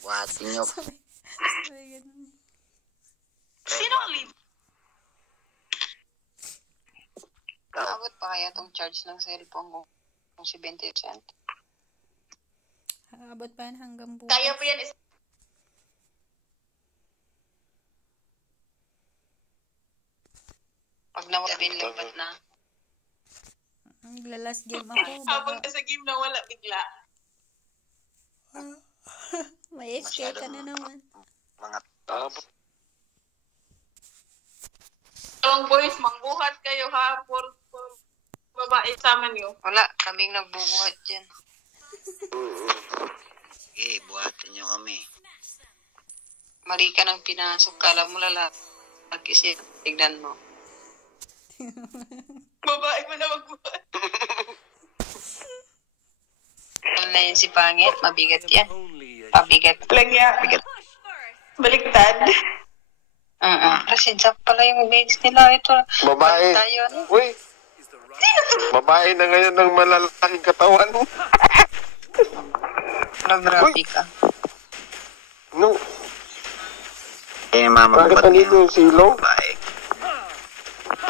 Buhatin nyo. Sino ang lead? Abot pa kaya itong charge ng cellphone ko kung 70%? Abot pa yan hanggang bukas. Kaya pa yan. Pag nawabin, lubat na. Nagla-last game ako. Habang nasa game na wala bigla. May FK ka na naman. Mga Ang boys, mangbuhat kayo ha. For babae sama niyo. Wala, kaming nagbubuhat dyan. sige, buhatin nyo kami. Mali ka nang pinasok. Kala mo lalaki siya. Tignan mo. Babae mo na magbuhat. Ano na yun si Pangit? Mabigat yan. Pabigat. Lagya. Bigat. Baliktad. Kasi Jack pala yung base nila. Ito. Babae. Tayo, ano? Uy. Babae na ngayon ng malalaking katawan. Grabe ka. No. Eh, mama, Bakit nandito yung silong? babae.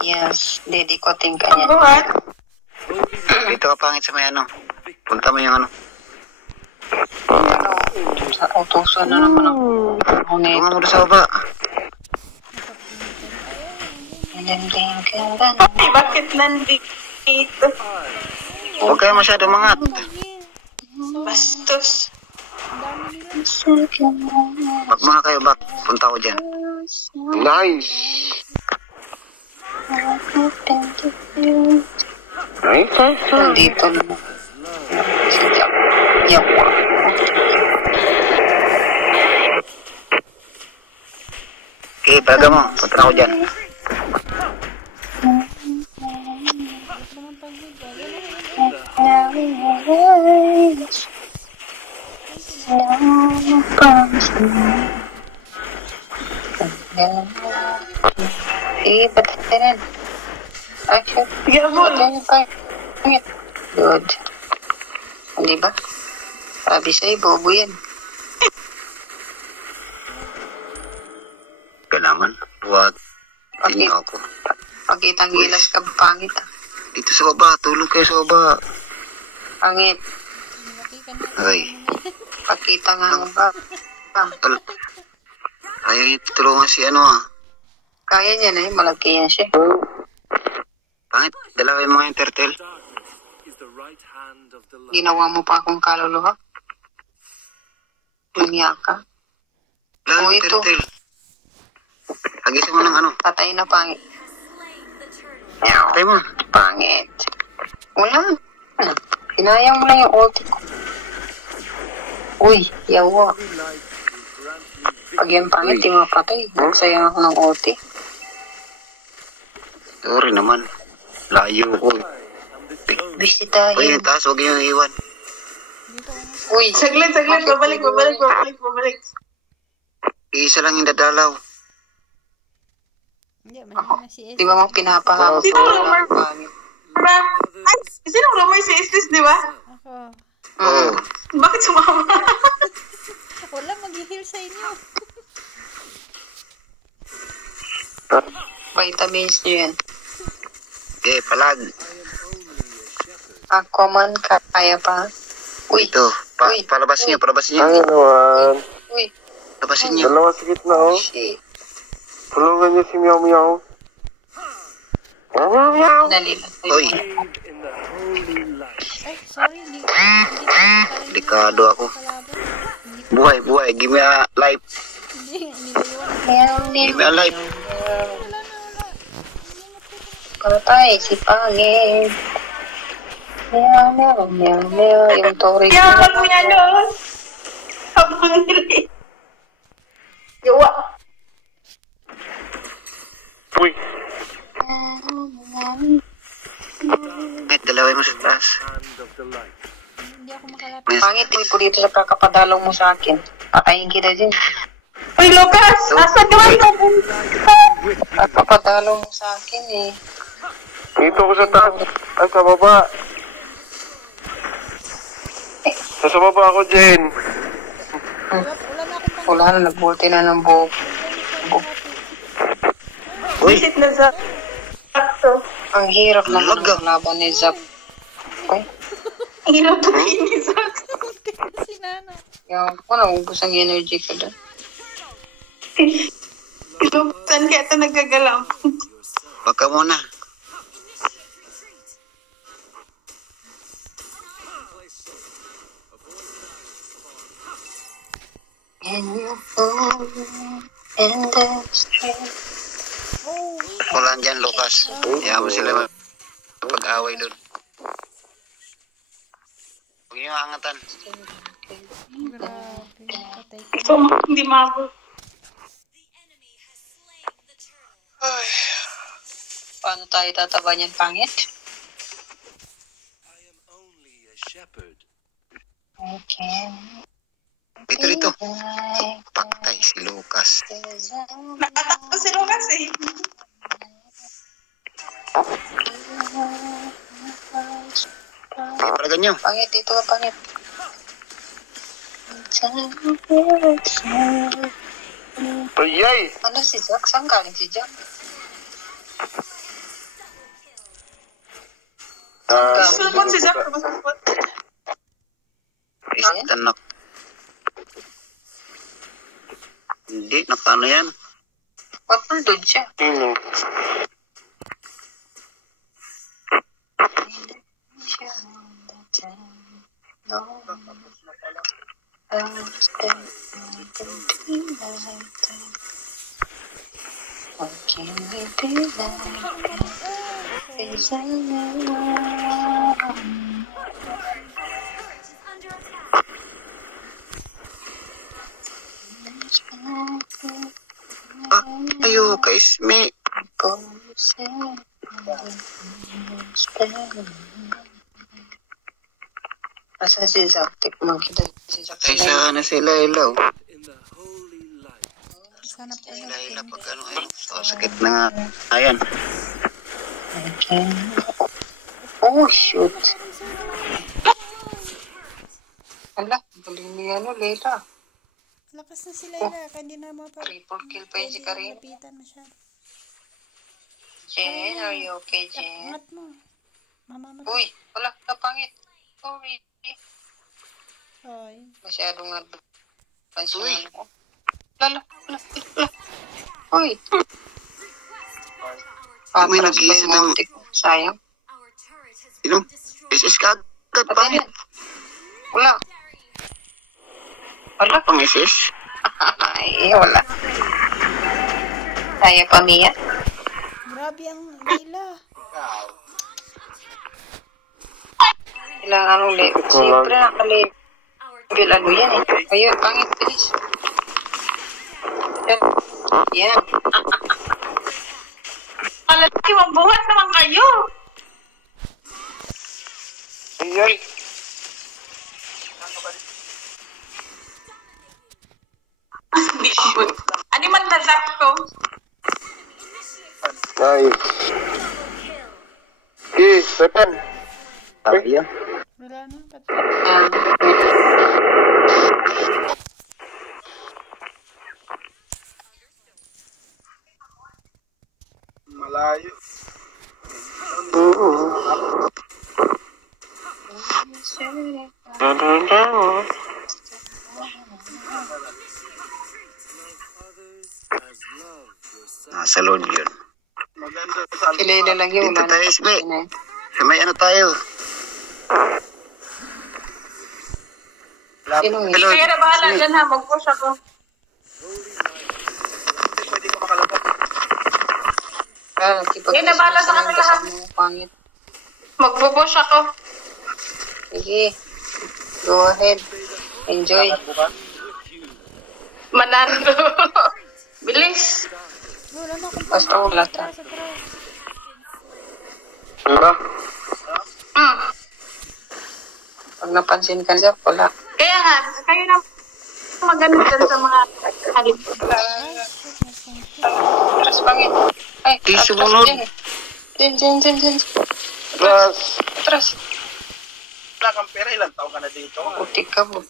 Yes. Dedikotin ka niya. Buhat. Dito ka pangit sa may ano. Punta mo yung ano. Ano? Sa utusan na naman ang Tunga nito. mo doon sa baba. Bakit nandito? Huwag kayo masyado mangat. Bastos. Back mga kayo, back. Punta ko dyan. Nice. Nice. Dito na. Si Jack. Yawa. Okay, palaga mo. Punta na ko dyan. Ba't rin? Actually, Gabon. pangit. Good. Hindi ba? Sabi sa'yo, bobo yan. Kailangan. Huwag. Hindi ako. Pagkitang gilas ka, pangit ah. Dito sa baba. Tulog kayo sa baba. Pangit. Ay. Pagkita nga ng ba? Ayaw niyo tutulungan si ano ah. Kaya niya na malaki yan siya. Pangit. Dalawa yung mga intertel. Ginawa mo pa akong kaluluha. Lumiya ka. Dalawa Oh, yung ito. intertel. Hagisan mo ng ano. Patay na pangit. Patay mo. Pangit. Wala. Pinayang mo lang yung ulti ko. Uy, yawa. Pag yan pangit, di mapatay. Nagsayang ako ng ulti. Sorry naman. Layo ko. Bisitahin. Uy, yung taas. Huwag yung iwan. Uy, Saglit. Babalik. Isa lang yung dadalaw. Hindi, mahina si S. di ba mo pinapahamot Sino ko ang lang rumor? pangit? Diba? Ay, sinong rumor si Estes, di ba? Ako. Oo. Bakit sumama? Wala, mag-heal sa inyo. Vitamins nyo yan. Okay, palag. Aquaman, kaya pa. Uy, Ito. Uy. Palabasin niyo. Ano naman? uy. Palabasin niyo. Dalawa sa gitna, oh. Shit. Tulungan niyo si Meow Meow. Meow Meow Meow. Nalilat. Uy. Ay, sorry. Delikado ako. Buhay. Give me a life. Hindi, iniwan. Give me a life. Patay si Pangit. Meow. Yung tori ko. Yaman mo yan doon. Habang nili. Yawa. Uy. Ay, dalawa mo sa taas. Hindi ako makalapit. Pangit, hindi ko dito sa kakapadalaw mo sa akin. Patayin kita din. Uy, Lucas! Asan ka ba? Kakapadalaw mo sa akin eh. Dito ko sa taas. Ay, sa baba. Sa baba ako, Jen. Wala Wala na, nagbuti na ng buhok. Visit na sa sakto. Ang hirap naman Laga. ng laban ni Zap. Ay, Ang hirap na kinisak. Si Nana. yung ko naubos ang energy ko doon. Saan kaya ito nagagalaw? Wag ka muna. And you fall in the street. Wala dyan, Lucas. Kaya mo sila pag-away doon. Huwag niyo angatan. Grabe. Patay ka. Ito, hindi mabot. Paano tayo tataba niyan, pangit? Okay. Dito, dito. Paktay si Lucas. Nakatakbo si Lucas eh. Kaya pala ganyan. Pangit, dito ka pangit. Ayay! Ano si Jack? Saan galing si Jack? Sulpot si Jack. Sulpot. Istanak. Hindi, nakano yan. Ba't nandun siya? Sino? Ah, tayo ka Isme. Asa si Zack? Tikman kita si Zack. Ay, sana sila ilaw. Sana pa Sila ilaw pag ano ay. So, sakit na nga. Ayan. Okay. Oh, shoot. Ala, galing ni ano, Leila. lakas na sila ila. Kaya hindi na mga Triple kill pa yun si Karin. lapitan masyado. Jen, are you okay, Jen? Angat mo. Mamamatay. Uy, wala, kapangit. Sorry. Ay. Masyadong Uy. pansunan ko. Lala. Uy. May Patras pa nag-iisa yung ng... multi ko. Sayang. Sino? Isis ka agad, Patay pangit. na. Wala. Wala. Pang isis? Ay, wala. Kaya pa, Mia? Grabe ang Leila. Kailangan ulit. Siyempre nakalib. Bil ano yan eh. Ayun, pangit, bilis. Yan. Malaki, mabuhat naman kayo. Ayay! Hindi abot. Ano man tazak ko? Nice. Okay, weapon. Tayo. Wala na. Patay. Malayo. Nasa load yun. Kilala lang yun. Dito tayo, Isme. May ano tayo. Sinong yun? Hello. Kaya na bahala dyan ha, mag-push ako. Kaya na bahala sa kanila ha. Pangit. Magpupush ako. Sige. Go ahead. Enjoy. Manando. Bilis. Wala na akong Basta wala ta. sa atras. Ano? Pag napansin ka siya, wala. Kaya nga, kayo na maganda dyan sa mga halip. Atras pangit. Ay, Di atras sumunod. dyan. Dyan. Plus. Atras. Wala kang pera, ilang taon ka na dito? Putik ka mo.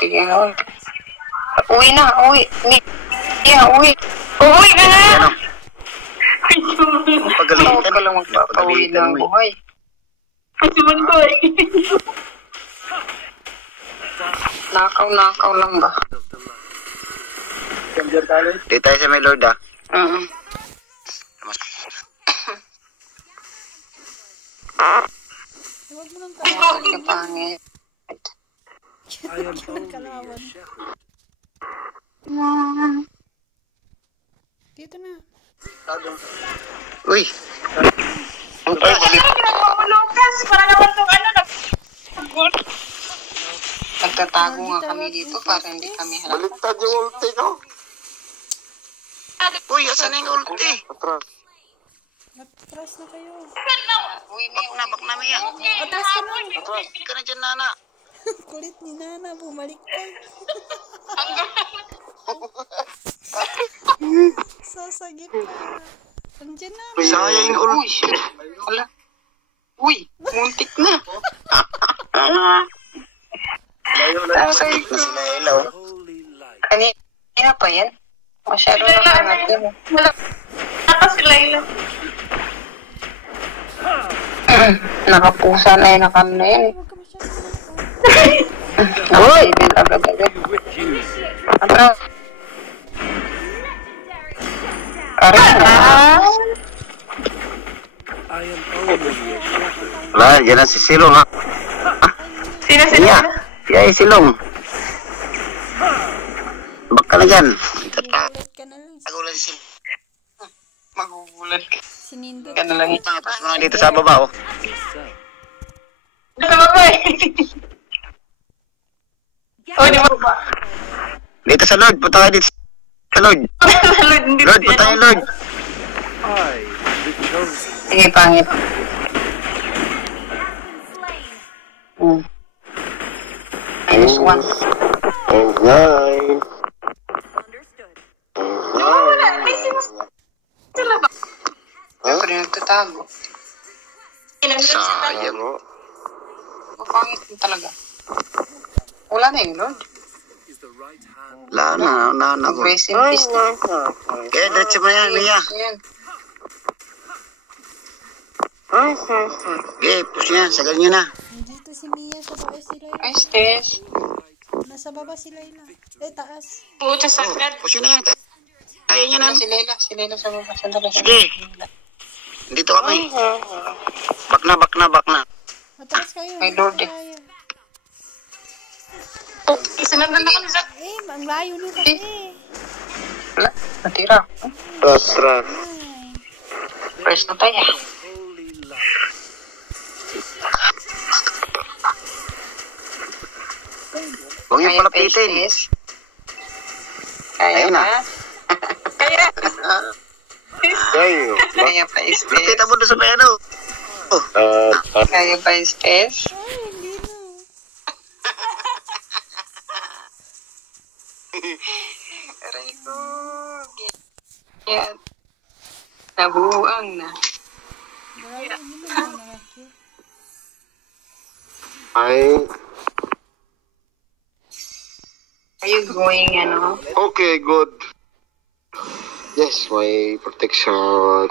Tingnan mo. Uwi na, uwi. Yeah, uwi. Uwi ka na! Ano? Huwag Pagalitan. ka lang magpapauwi ng buhay. Kasiman ko eh. Nakaw lang ba? Di tayo sa may Lord, ah. Huwag mo nang kalawan. Ang pangit. Huwag mo nang kalawan. Dito na. Uy! Ano ginagawa mo, Lucas? Para naman itong ano, Nagtatago nga kami dito para hindi kami halata. Baliktad yung ulti, no? Uy, asan na yung ulti? Atras. Atras na kayo. Uwi na, Bak na, Mia. Atras ka na. Hindi ka na dyan, Nana. Kulit ni Nana. Bumalik pa. Sasagip pa. Andiyan na. Sayang yung ulti. Wala. Uy, muntik na. Sakit na sila, Elaw. Kanina pa yan. Masyado na kanat yun. wala pa sila ilan. Nakapusa na yun, nakano na yan. Huwag ka masyadong Uy! Agad-agad. Atras. Aray na. Wala, dyan na si Silong, ha? Sino Iya, iya, Silong. Bak ka na dyan. Ulit ka na lang. Tagulan si Silong. Magugulat ka. Sinindot. Ka na lang. Tapos mga dito sa baba, oh. Nasa baba eh. Oh, di ba? Dito sa Lord, punta kayo dito sa Lord. Lord, punta kayo, Lord. Sige, pangit. Minus one. Alright. Wala, may sila ba? Siyempre, nagtatago. Sayang, oh. Mapangit mo talaga. Wala na yung Lord. Wala na ko. Grace in peace na. Kaya, diretso mo yan, Mia. Yan. Okay, push yan, sagal nyo na. Dito si Mia. Sa baba sila yun. Ay, Stes. Nasa baba sila yun. Taas. Pucha sagad. Push yun na yan. Kaya nyo na. Si Lela sa baba. Sandali. Sige. Dito kami. Bak na. Atras kayo. May Lord eh. Kaya. Sinundan na kami sa... Ang layo na kasi. Wala. Natira. Atras. Ay. First na tayo. Huwag yung palapitin. Stes. Kaya Ayun na. pa. Kayo. Kaya pa, Stes. Lapita mo doon sa may ano. Kaya pa, Stes. Ay, hindi na. Aray ko. Yan. Nabuang na. Grabe, hindi na mga nakakit. Ay. Are you going, ano? Okay, good. Yes, my protection.